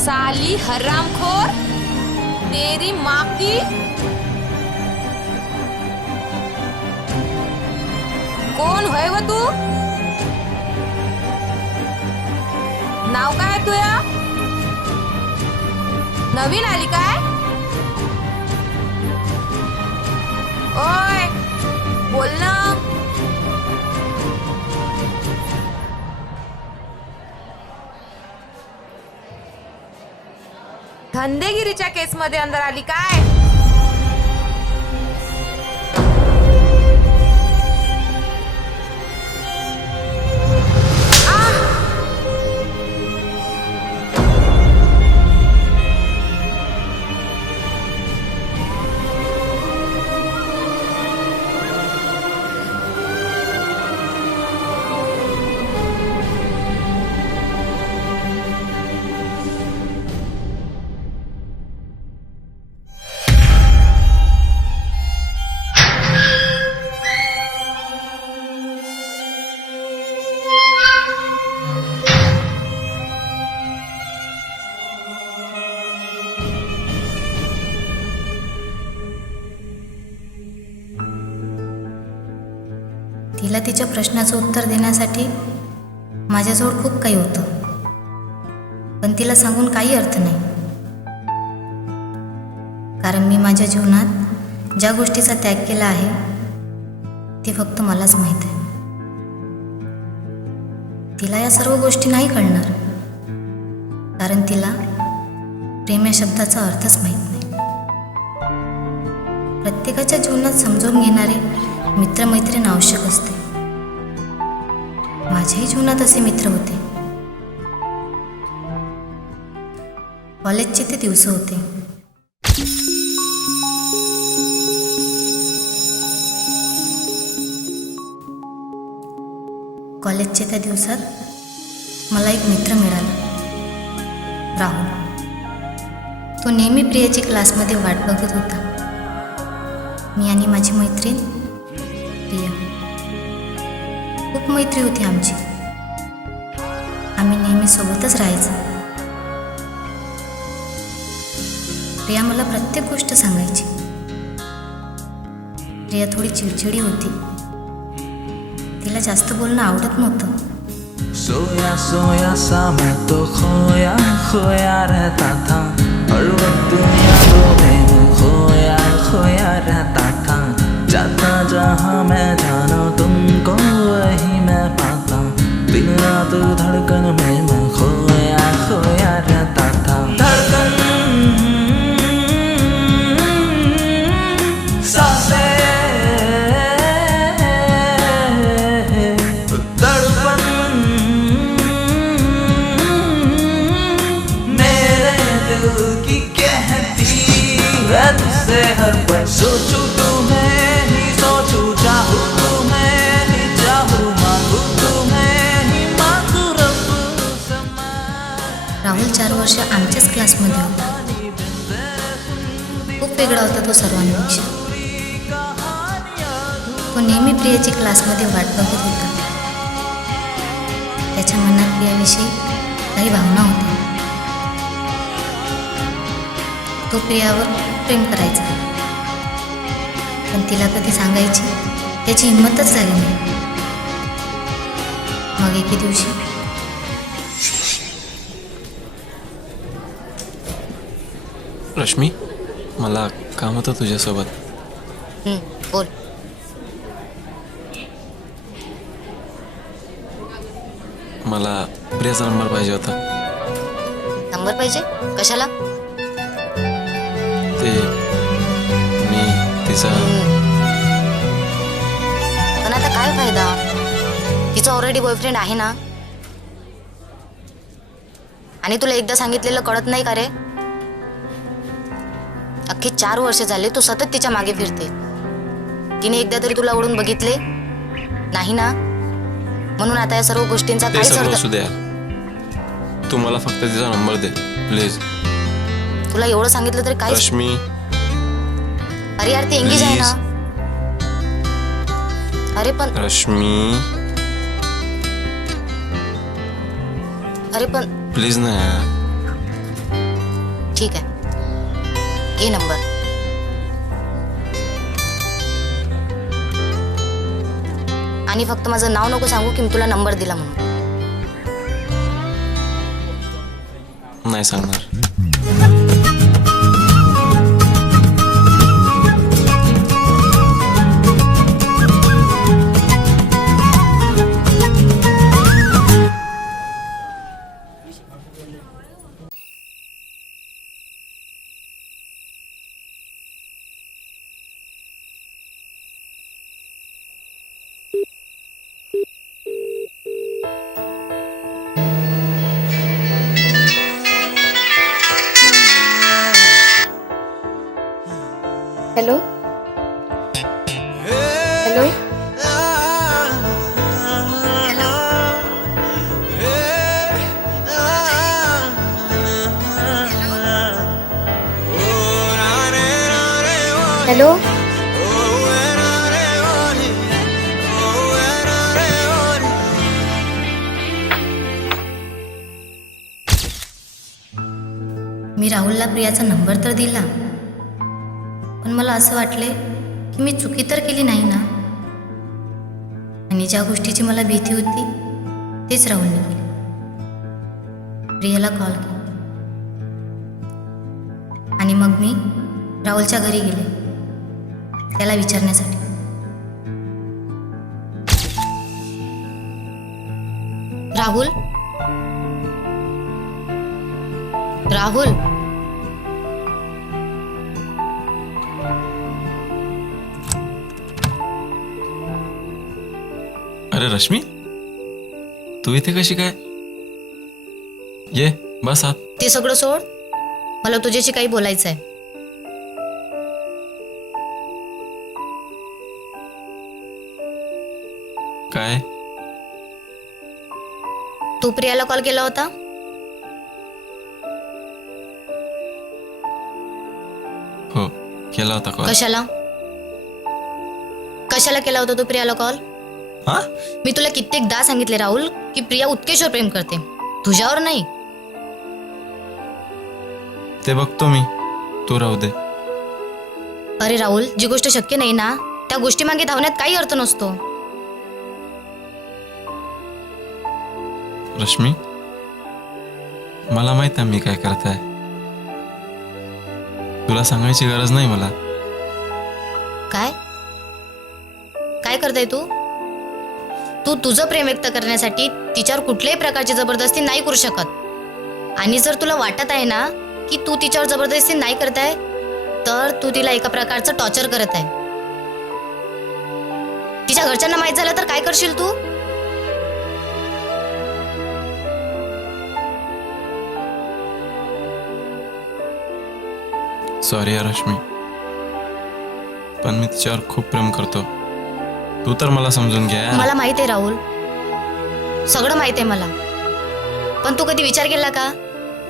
साली हरामखोर, तेरी माँ की। कोण होय व तू? नाव काय आहे तुया? नवीन आली काय? ओय बोल ना. धंदेगिरीच्या केस मध्ये अंदर आली काय? तिला तिच्या प्रश्नाचं उत्तर देण्यासाठी माझ्याजवळ खूप काही होतं, पण तिला सांगून काही अर्थ नाही. कारण मी माझ्या जीवनात ज्या गोष्टीचा त्याग केला आहे ते फक्त मलाच माहीत आहे. तिला या सर्व गोष्टी नाही कळणार, कारण तिला प्रेम या शब्दाचा अर्थच माहीत नाही. प्रत्येकाच्या जीवनात समजून घेणारे मित्रमैत्रीण आवश्यक असते. माझ्याही जीवनात असे मित्र होते. कॉलेजचे ते दिवस होते. कॉलेजच्या त्या दिवसात मला एक मित्र मिळाला, राहुल. तो नेहमी प्रियाची क्लासमध्ये वाट बघत होता. मी आणि माझी मैत्रीण प्रिया, खूप मैत्री होती आमची. आम्ही नेहमी सोबतच राहायचो. प्रिया मला प्रत्येक गोष्ट सांगायची. प्रिया थोडी चिडचिडी होती. तिला जास्त बोलणं आवडत नव्हतं. सोया सोया सा मैं तो खोया खोया रहता था, हर वक्त यादों में खोया खोया रहता था. जाता जहाँ मैं जाना तुमको वही मैं पाता, दिन रात धड़कन में मैं खोया खोया रहता था. धड़कन सांसें धड़कन मेरे दिल की कहती है तुझसे हर पल. सोचूं तुम्हें ही सोचूं, चाहूं तुम्हें ही चाहूं, मांगूं तुम्हें ही मांगूं रब से मैं. राहुल 4 वर्ष आमच्याच क्लासमध्ये होता. खूप वेगळा होता तो सर्वांपेक्षा. तो नेहमी प्रियाची क्लासमध्ये वाट बघत होता. त्याच्या मनात प्रियाविषयी काही भावना होत्या. तो प्रियावर प्रेम करायचा, पण तिला कधी सांगायची त्याची हिंमतच झाली नाही. मग एके दिवशी रश्मी, मला काम होतं तुझ्यासोबत. बोल. मला प्रियाचा नंबर पाहिजे होता. नंबर पाहिजे कशाला? ते मी तिचा पण आता काय फायदा? तिचा ऑलरेडी बॉयफ्रेंड आहे ना. आणि तुला एकदा सांगितलेलं कळत नाही का रे? अख्खे 4 वर्ष झाले तू सतत तिच्या मागे फिरते. तिने एकदा तरी तुला ओढून बघितले नाही ना. म्हणून आता या सर्व गोष्टींचा ते काय सगळं अर्थ? असू द्या. तू मला फक्त तिचा नंबर दे प्लीज. तुला एवढं सांगितलं तरी काय? रश्मी अरे यार ती एंगेज आहे ना. अरे पण रश्मी अरे पण प्लीज ना. ठीक आहे घे नंबर. आणि फक्त माझं नाव नको सांगू की मी तुला नंबर दिला म्हणून. नाही सांगणार. Hello hello hello. मी राहुलला प्रियाचा नंबर तर दिला, पण मला असं वाटले की मी चुकी तर केली नाही ना. आणि ज्या गोष्टीची मला भीती होती तेच राहुलने केली. प्रियाला कॉल केला आणि मग मी राहुलच्या घरी गेले त्याला विचारण्यासाठी. राहुल राहुल अरे रश्मी तू इथे कशी काय? ये बस आत. ते सगळं सोड, मला तुझ्याशी काही बोलायचं आहे. काय? तू प्रियाला कॉल केला होता? हो केला होता कॉल. कशाला कशाला केला होता तू प्रियाला कॉल? हा? मी तुला कित्येकदा सांगितले राहुल की प्रिया उत्केश्वर प्रेम करते, तुझ्यावर नाही. ते बघतो मी, तू राहू दे. अरे राहुल, जी गोष्ट शक्य नाही ना त्या गोष्टी मागे धावण्यात काही अर्थ नसतो. रश्मी मला माहित आहे मी काय करत आहे. तुला सांगायची गरज नाही मला. काय काय करताय तू? तू तुझं प्रेम व्यक्त करण्यासाठी तिच्यावर कुठल्याही प्रकारची जबरदस्ती नाही करू शकत. आणि जर तुला वाटत आहे ना की तू तिच्यावर जबरदस्ती नाही करताय तर तू तिला एका प्रकारचं टॉर्चर करत आहे. तिच्या घरच्यांना माहित झालं तर काय करशील तू? सॉरी यार रश्मी, पण मी तिच्यावर खूप प्रेम करतो. तू तर मला समजून घ्या यार. मला माहित आहे राहुल, सगळं माहित आहे मला. पण तू कधी विचार केला का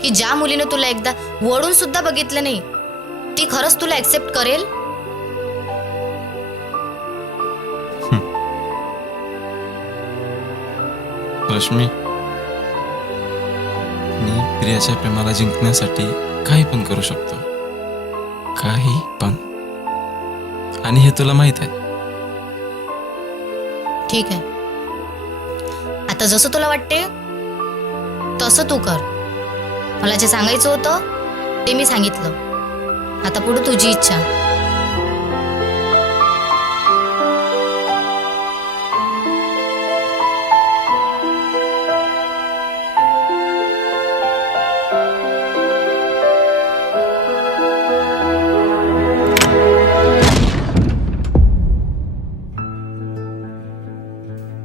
की ज्या मुलीने तुला एकदा वळून सुद्धा बघितलं नाही ती खरंच तुला ऍक्सेप्ट करेल? रश्मी मी प्रियाच्या प्रेमाला जिंकण्यासाठी काही पण करू शकतो, काही पण. आणि हे तुला माहित आहे. ठीक आहे, आता जसं तुला वाटते तसं तू कर. मला जे सांगायचं होतं ते मी सांगितलं. आता पुढे तुझी इच्छा.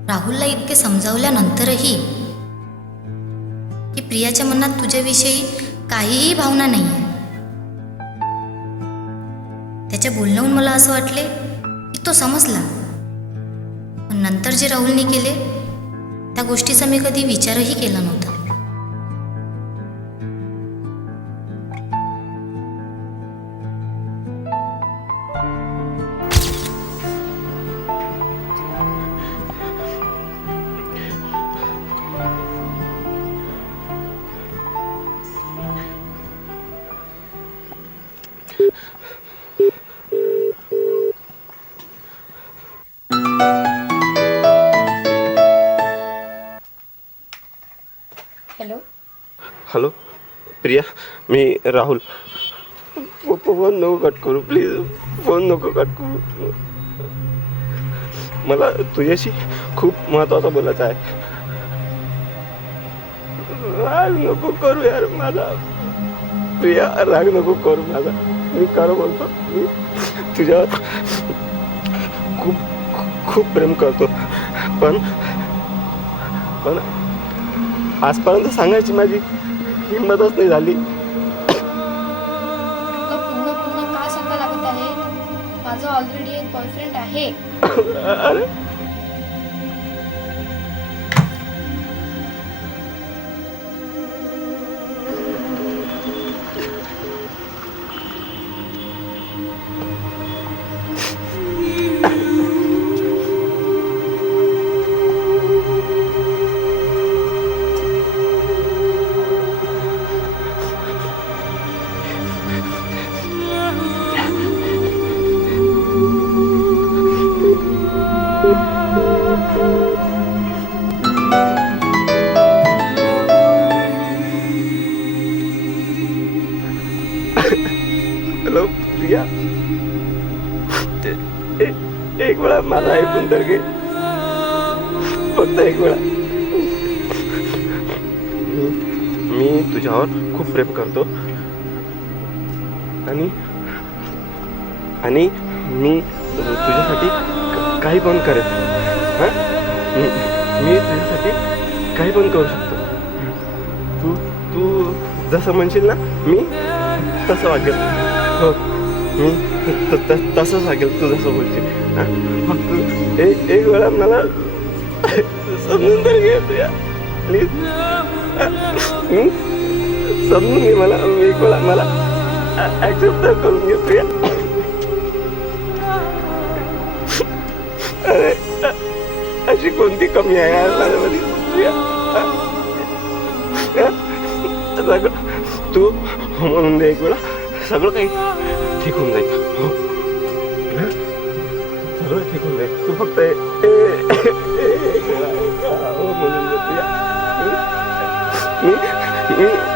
राहुलला इतके समजावल्यानंतरही की प्रियाच्या मनात तुझ्याविषयी काहीही भावना नाही आहे. त्याच्या बोलण्याहून मला असं वाटले की तो समजला. पण नंतर जे राहुलने केले त्या गोष्टीचा मी कधी विचारही केला नव्हता. हॅलो. हॅलो प्रिया, मी राहुल. फोन नको कट करू प्लीज, फोन नको कट करू. मला तुझ्याशी खूप महत्त्वाचं बोलायचं आहे. राग नको करू यार माझा. प्रिया, राग नको करू माझा. मी खरं बोलतो, मी तुझ्यावर खूप खूप प्रेम करतो. पण आजपर्यंत सांगायची माझी हिंमतच नाही झाली. तुला पुन्हा पुन्हा का सांगा लागत आहे? माझा ऑलरेडी एक बॉयफ्रेंड आहे. अरे हॅलो प्रिया, एक वेळा माझा ऐकून तर घे, फक्त एक वेळा. मी तुझ्यावर खूप प्रेम करतो आणि मी तुझ्यासाठी काही पण करेन. हां, मी तुझ्यासाठी काही पण करू शकतो. तू जसं म्हणशील ना, मी तसं वागेल. हो, मी तसंच वागेल तू जसं बोलशील. फक्त एक वेळा मला समजून तर घे तुझ्या प्लीज. समजून घे मला. एक वेळा मला ॲक्सेप्ट तर करून घे प्रिया. अरे अशी कोणती कमी आहे यार माझ्यामध्ये प्रिया? तू हो म्हणून दे एक वेळा, सगळं काही ठीक होऊन जाईल. हो, सगळं ठीक होऊन जाईल. तू फक्त एक वेळा हो म्हणून दे प्रिया.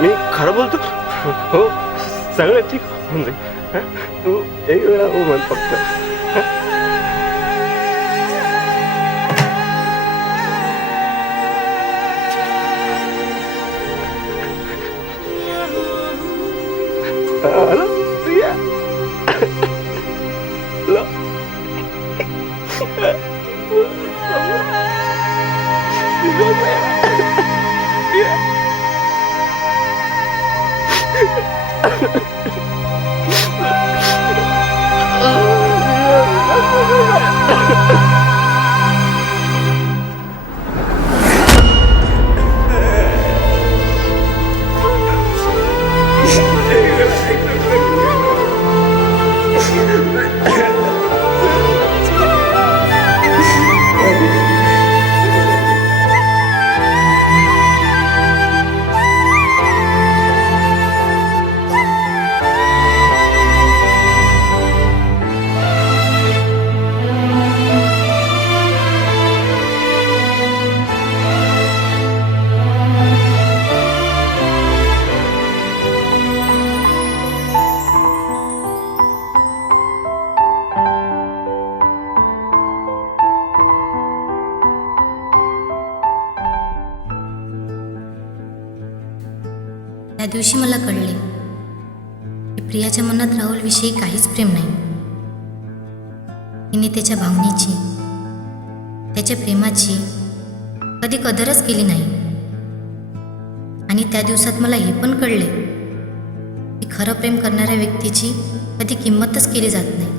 मी खरं बोलतो. हो, सगळं ठीक होऊन जाईल. तू एक वेळा हो म्हण फक्त. Halo, Ria. Lo. Iya. त्या दिवशी मला कळले की प्रियाच्या मनात राहुलविषयी काहीच प्रेम नाही. तिने त्याच्या भावनेची, त्याच्या प्रेमाची कधी कदरच केली नाही. आणि त्या दिवसात मला हे पण कळले की खरं प्रेम करणाऱ्या व्यक्तीची कधी किंमतच केली जात नाही.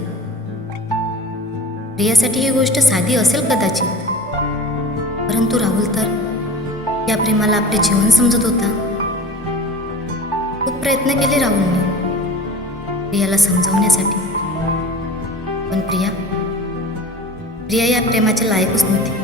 प्रियासाठी ही गोष्ट साधी असेल कदाचित, परंतु राहुल तर या प्रेमाला आपले जीवन समजत होता. खूप प्रयत्न केले राहुलने प्रियाला समजावण्यासाठी, पण प्रिया या प्रेमाच्या लायकच नव्हती.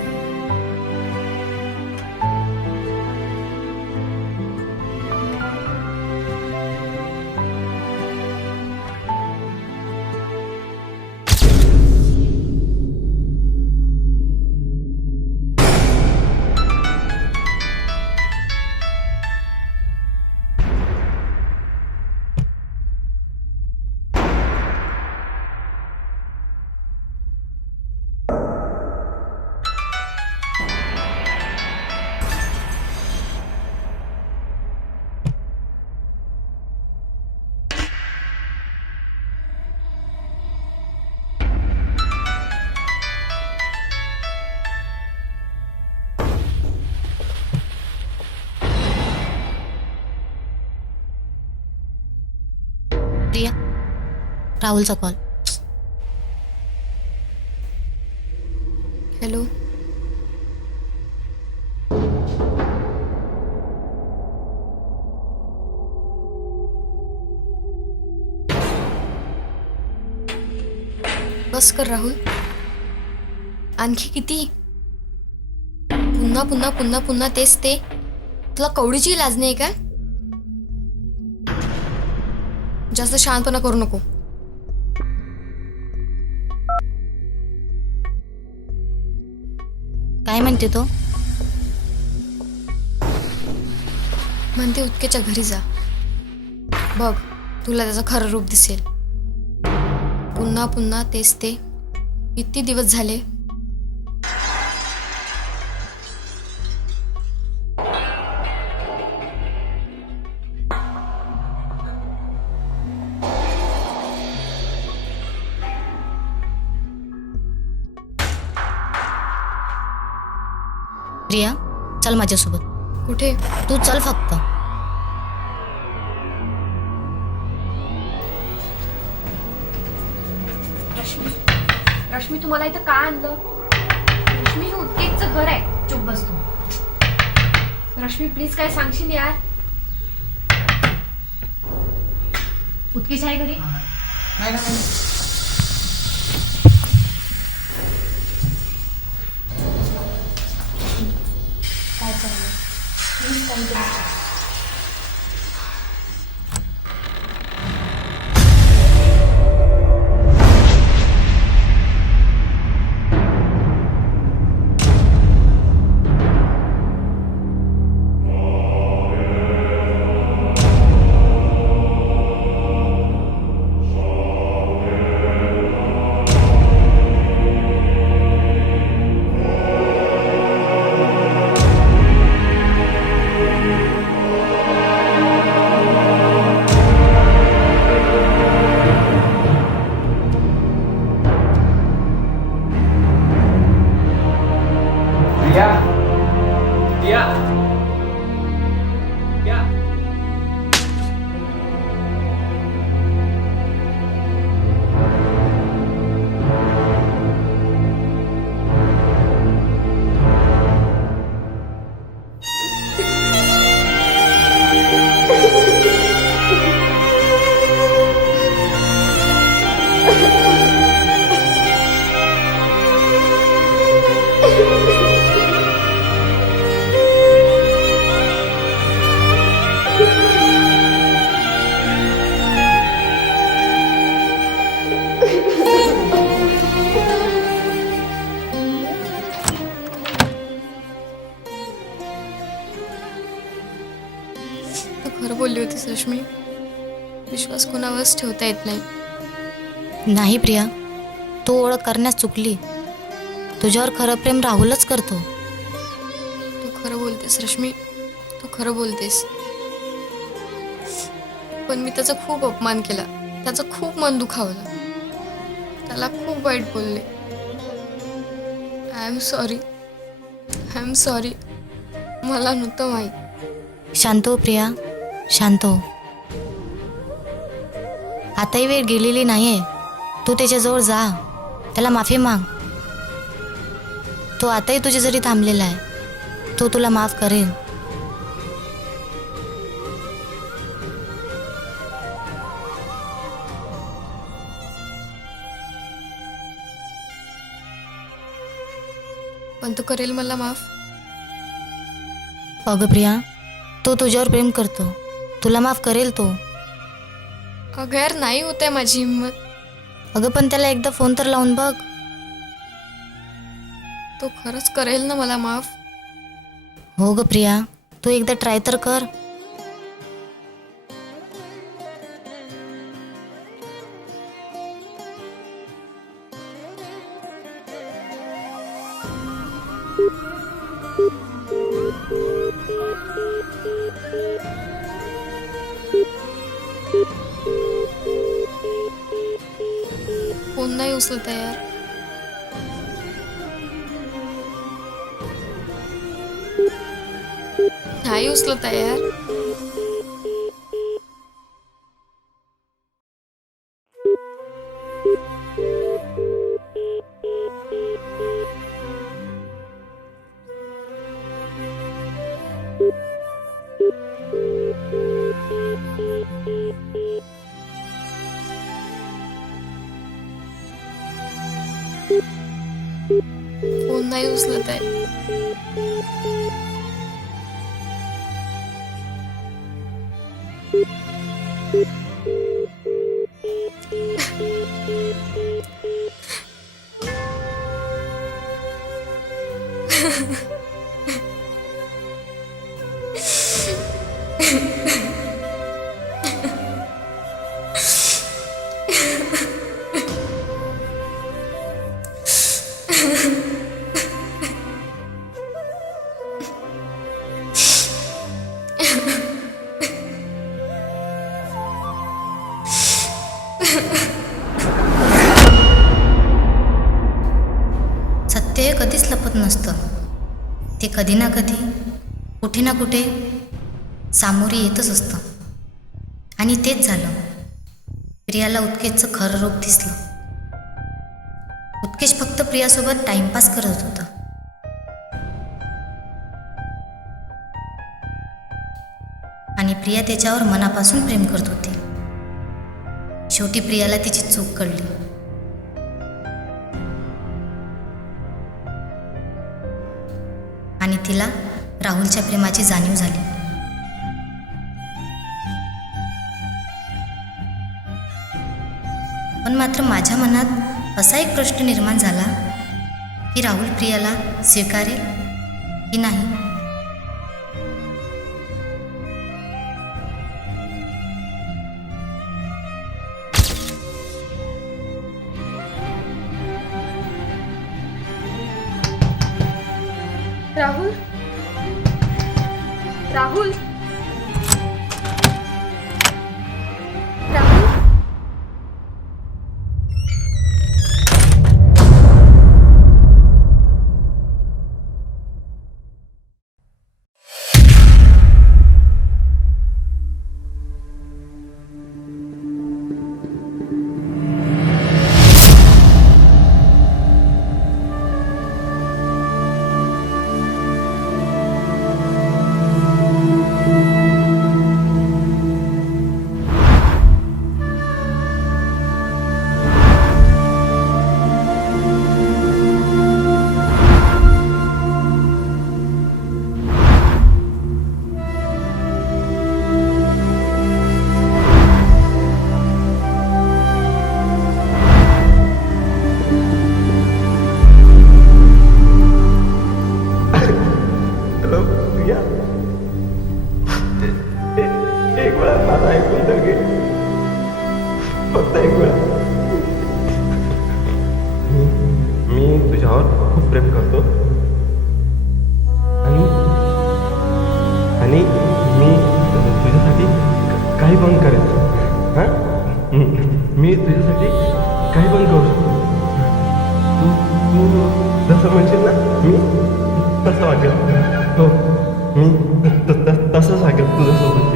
प्रिया, राहुलचा कॉल. हॅलो. बस कर राहुल. आणखी किती? पुन्हा पुन्हा पुन्हा पुन्हा तेच ते. तुला कवडीची लाज नाही का? जास्त शांतपणा करू नको. काय म्हणते तो? म्हणते उत्केच्या घरी जा, बघ तुला त्याचं खरं रूप दिसेल. पुन्हा पुन्हा तेच ते. किती दिवस झाले. प्रिया, चल माझ्यासोबत. कुठे? तू चल फक्त. रश्मी तुम्हाला इथं का आणलं? रश्मी, हे उत्केचं घर आहे. चुप बस तू. रश्मी प्लीज काय सांगशील यार? उत्केच आहे घरी? काय चाललंय? प्लीज काहीतरी खरं बोलली होतीस रश्मी. विश्वास कोणावरच ठेवता येत नाही. नाही प्रिया, तू ओळख करण्यास चुकली. तुझ्यावर खरं प्रेम राहुलच करतो. तू खरं बोलतेस रश्मी, तू खरं बोलतेस. पण मी त्याचा खूप अपमान केला, त्याचं खूप मन दुखावलं, त्याला खूप वाईट बोलले. I am sorry. मला नव्हतं माहीत. शांत हो प्रिया, शांत हो. आताही वेळ गेलेली नाहीये. तू त्याच्याजवळ जा, त्याला माफी माग. तो आताही तुझ्या जरी थांबलेला आहे, तो तुला माफ करेल. पण तू करेल मला माफ? अगं प्रिया, तो तुझ्यावर प्रेम करतो, तुला माफ करेल तो. अगं यार, नाही होत आहे माझी हिंमत. अगं पण त्याला एकदा फोन तर लावून बघ. तो खरंच करेल ना मला माफ? हो ग प्रिया, तू एकदा ट्राय तर कर. फोन नाही उचलत आहे यार. नाही उचलत आहे यार. फोन नाही उचलत आहे. सत्य हे कधीच लपत नसतं. ते कधी ना कधी, कुठे ना कुठे सामोरे येतच असतं. आणि तेच झालं. प्रियाला उत्केशचं खरं रूप दिसलं. उत्केश फक्त प्रियासोबत टाइमपास करत होता. आणि प्रिया त्याच्यावर मनापासून प्रेम करत होती. शेवटी प्रियाला तिची चूक कळली. आणि तिला राहुलच्या प्रेमाची जाणीव झाली. पण मात्र माझ्या मनात असा एक प्रश्न निर्माण झाला की राहुल प्रियाला स्वीकारेल की नाही. राहुल, राहुल, राहुल. हॅलो प्रिया, एक वेळा माझा ऐकून तर घे, फक्त एक वेळा. मी तुझ्यावर खूप प्रेम करतो आणि मी तुझ्यासाठी काही पण करेन. हां, मी तुझ्यासाठी काही पण करू शकतो. तू जसं म्हणशील ना, मी तसं वागेल. हो. मी तसंच वागेल तुझ्यासोबत